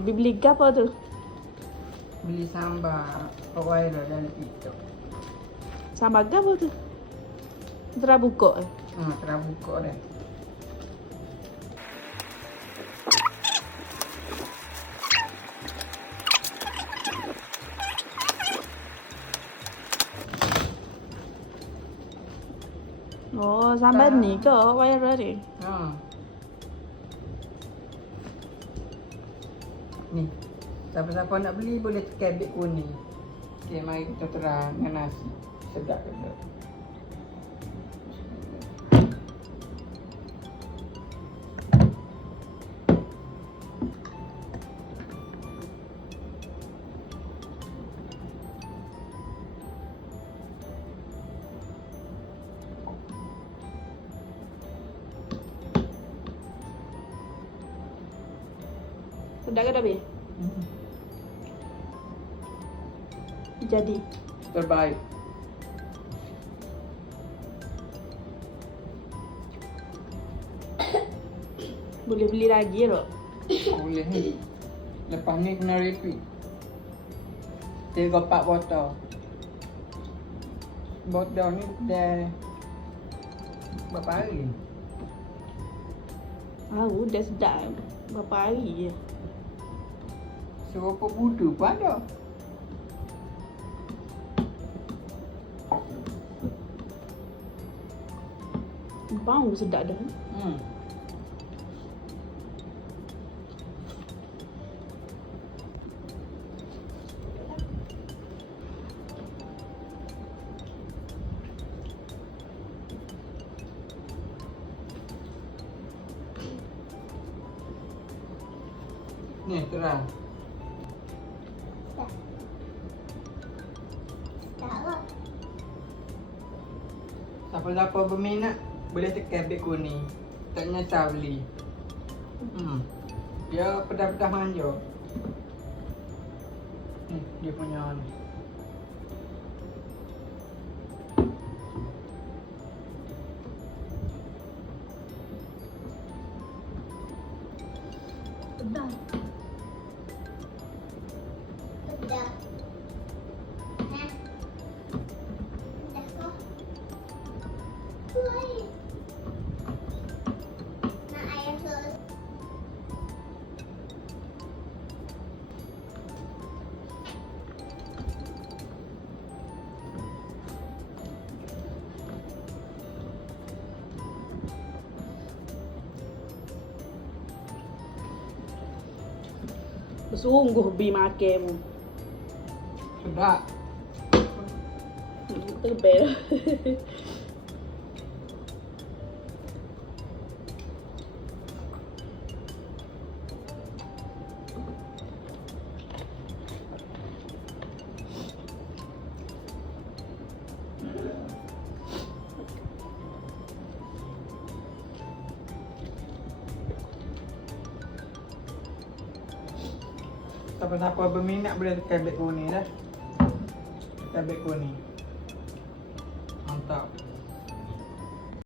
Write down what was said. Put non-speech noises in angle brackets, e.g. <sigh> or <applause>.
Beli beli ke apa tu? Beli sambal Pawailah dalam itu Sama ke apa tu? Tera buka eh. Hmm, telah buka dah Oh, sambal ni ke viral ni? Ha. Ni. Siapa-siapa nak beli boleh tekan beg kuning. Okey, mari kita terang dengan nasi. Sedap ke? Sedap ke dah be? Jadi. Terbaik. <coughs> Boleh beli lagi tak? Boleh ni. Lepas ni kena repeat. Tiga empat botol. Botol ni dah berapa hari? Ah, udah sedap. Berapa hari je. Serapa budu pun ada. Bau sedap dah. Hmm. Ni terang. Siapa-siapa berminat boleh tekan beg kuning. Tak nyesal beli. Hmm. Dia pedas-pedas manja. Ni dia punya ni. Sedap. Sedap. Hah? Sedap kok? Woi. Nak Sedap. Terbel. Siapa-siapa berminat boleh tekan beg kuning dah. Tekan beg kuning. Mantap.